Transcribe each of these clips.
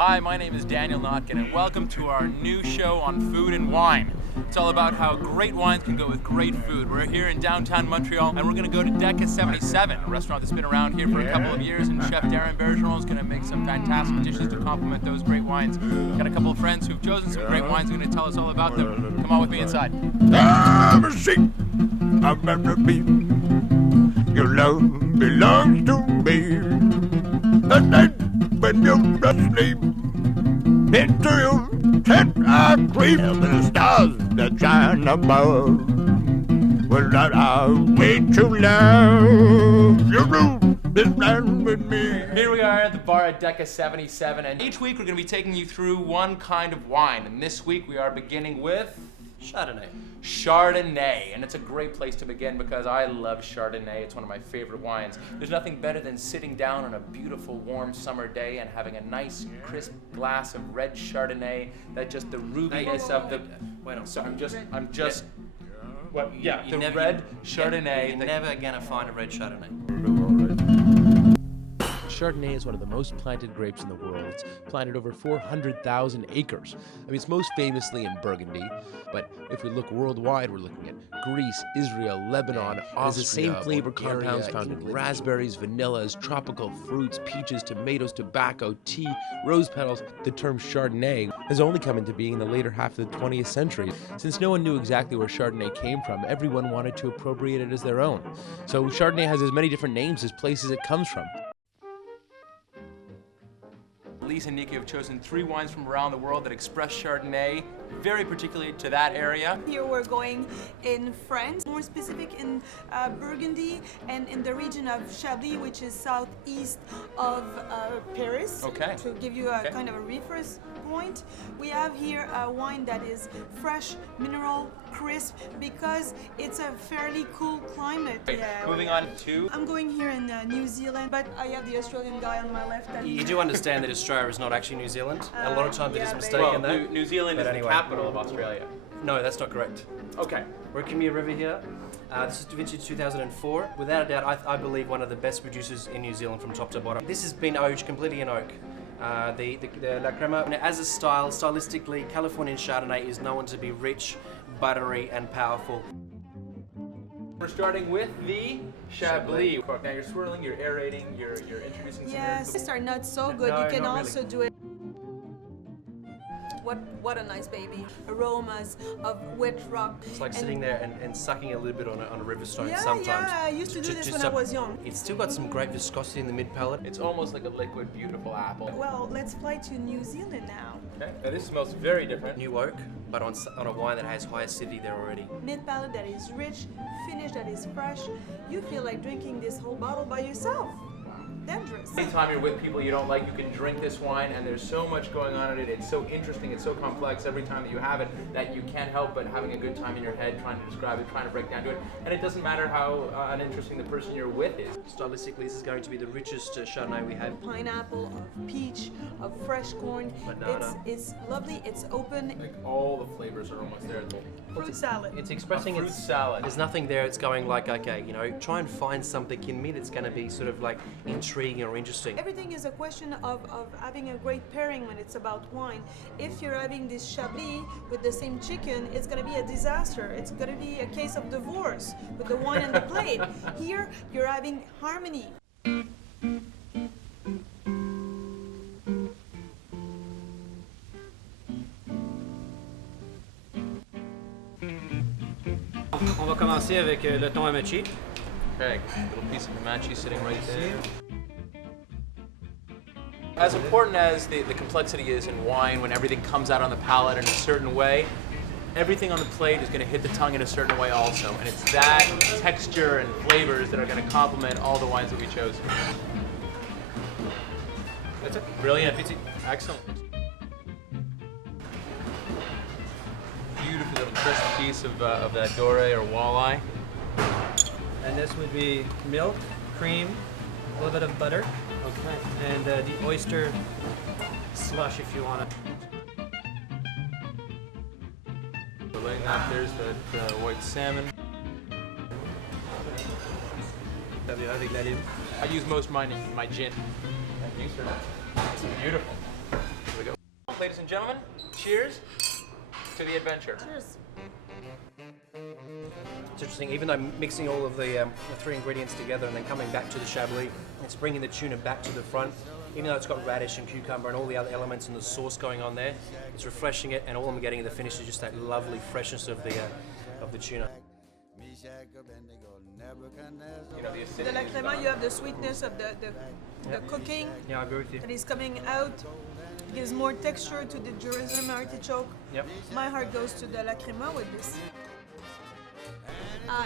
Hi, my name is Daniel Notkin, and welcome to our new show on food and wine. It's all about how great wines can go with great food. We're here in downtown Montreal, and we're going to go to Deca 77, a restaurant that's been around here for a couple of years, and Chef Darren Bergeron is going to make some fantastic dishes to complement those great wines. Got a couple of friends who've chosen some great wines, who are going to tell us all about them. Come on with me inside. Have a seat, I've got to be. Your love belongs to me. The night when you're asleep, into your tent I creep. The stars that shine above will not outweigh true love. Your room is blind with me. Here we are at the bar at Deca 77, and each week we're going to be taking you through one kind of wine. And this week we are beginning with Chardonnay, and it's a great place to begin because I love Chardonnay. It's one of my favorite wines. There's nothing better than sitting down on a beautiful warm summer day and having a nice crisp glass of red Chardonnay. That just the rubyiness of the. So I'm just. What? Yeah, the red Chardonnay. You're never gonna find a red Chardonnay. Chardonnay is one of the most planted grapes in the world. It's planted over 400,000 acres. I mean, it's most famously in Burgundy, but if we look worldwide, we're looking at Greece, Israel, Lebanon, Austria. There's the same flavor compounds found in raspberries, vanillas, tropical fruits, peaches, tomatoes, tobacco, tea, rose petals. The term Chardonnay has only come into being in the later half of the 20th century. Since no one knew exactly where Chardonnay came from, everyone wanted to appropriate it as their own. So Chardonnay has as many different names as places it comes from. Elyse and Nico have chosen 3 wines from around the world that express Chardonnay very particularly to that area. Here we're going in France, more specific in Burgundy and in the region of Chablis, which is southeast of Paris. Okay. To give you a kind of a reference point, we have here a wine that is fresh, mineral, crisp, because it's a fairly cool climate. Yeah, moving on to... I'm going here in New Zealand, but I have the Australian guy on my left. You do understand that Australia is not actually New Zealand. A lot of times it is mistaken that. New Zealand is the capital of Australia. No, that's not correct. Okay. We're at Kimia River here. This is vintage 2004. Without a doubt, I believe one of the best producers in New Zealand from top to bottom. This has been aged completely in oak. The La Crema, as a style, stylistically, Californian Chardonnay is known to be rich, buttery, and powerful. We're starting with the Chablis. Now you're swirling, you're aerating, you're introducing some... Yes, these are not so good. No, you can not also really. do it. What a nice baby. Aromas of wet rock. It's like sitting there and sucking a little bit on a river stone sometimes. Yeah, I used to do this when I was young. It's still got some great viscosity in the mid palate. It's almost like a liquid, beautiful apple. Well, let's fly to New Zealand now. Okay. Now this smells very different. New oak, but on a wine that has high acidity there already. Mid palate that is rich, finish that is fresh. You feel like drinking this whole bottle by yourself. Dangerous. Anytime you're with people you don't like, you can drink this wine, and there's so much going on in it. It's so interesting, it's so complex every time that you have it that you can't help but having a good time in your head, trying to describe it, trying to break down to it. And it doesn't matter how uninteresting the person you're with is. Stylistically, this is going to be the richest Chardonnay we have. Pineapple, of peach, of fresh corn. Banana. It's lovely, it's open. Like all the flavors are almost there. Fruit salad. It's expressing fruit salad. There's nothing there. It's going like, okay, you know, try and find something in me that's going to be sort of like intriguing or interesting. Everything is a question of having a great pairing when it's about wine. If you're having this Chablis with the same chicken, it's going to be a disaster. It's going to be a case of divorce with the wine and the plate. Here, you're having harmony. On va commencer avec le thon amachi. Okay, little piece of amachi sitting right there. As important as the complexity is in wine, when everything comes out on the palate in a certain way, everything on the plate is going to hit the tongue in a certain way also. And it's that texture and flavors that are going to complement all the wines that we chose. That's it. Brilliant. Excellent. Beautiful little crisp piece of that doré or walleye. And this would be milk, cream, a little bit of butter. Okay. And the oyster slush if you want it. So laying that, there's that white salmon. Avec la lime. I use most of mine in my gin. Thank you, sir. It's beautiful. ladies and gentlemen. Cheers to the adventure. Cheers. It's interesting, even though mixing all of the three ingredients together and then coming back to the Chablis, it's bringing the tuna back to the front. Even though it's got radish and cucumber and all the other elements and the sauce going on there, it's refreshing it, and all I'm getting in the finish is just that lovely freshness of the tuna. You know, the The acidity. la crema, you have the sweetness of the cooking Yeah, I agree with you. that is coming out. Gives more texture to the Jerusalem artichoke. Yep. My heart goes to the la crema with this.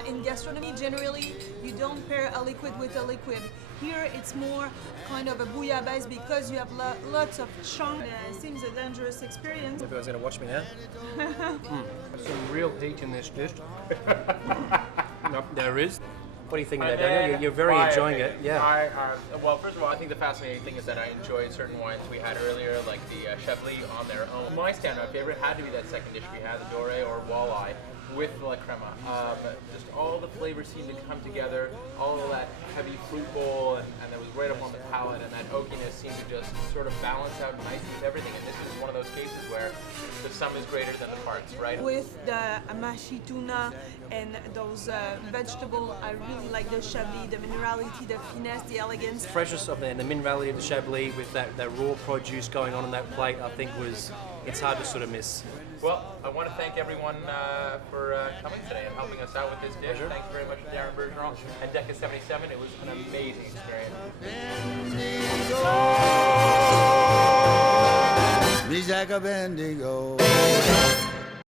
In gastronomy, generally, you don't pair a liquid with a liquid. Here, it's more kind of a bouillabaisse because you have lots of chunk. It seems a dangerous experience. Everyone's going to watch me now. Some real heat in this dish. Nope, there is. What do you think of that, Daniel? You're very enjoying it. Yeah. Well, first of all, I think the fascinating thing is that I enjoyed certain wines we had earlier, like the Chablis on their own. My standout favorite had to be that second dish we had, the Doré or Walleye with the La Crema. Just all the flavors seemed to come together, all of that heavy fruit bowl, and that was right up on the palate, and that oakiness seemed to just sort of balance out nicely with everything. And this is one of those cases where the sum is greater than the parts, right? With the amashi tuna and those vegetables, I really like the Chablis, the minerality, the finesse, the elegance. Freshness of the minerality of the Chablis with that raw produce going on that plate, I think it's hard to sort of miss. Well, I want to thank everyone for coming today and helping us out with this dish. Thanks very much to Darren Bergeron and Deca 77. It was an amazing experience. Bendigo.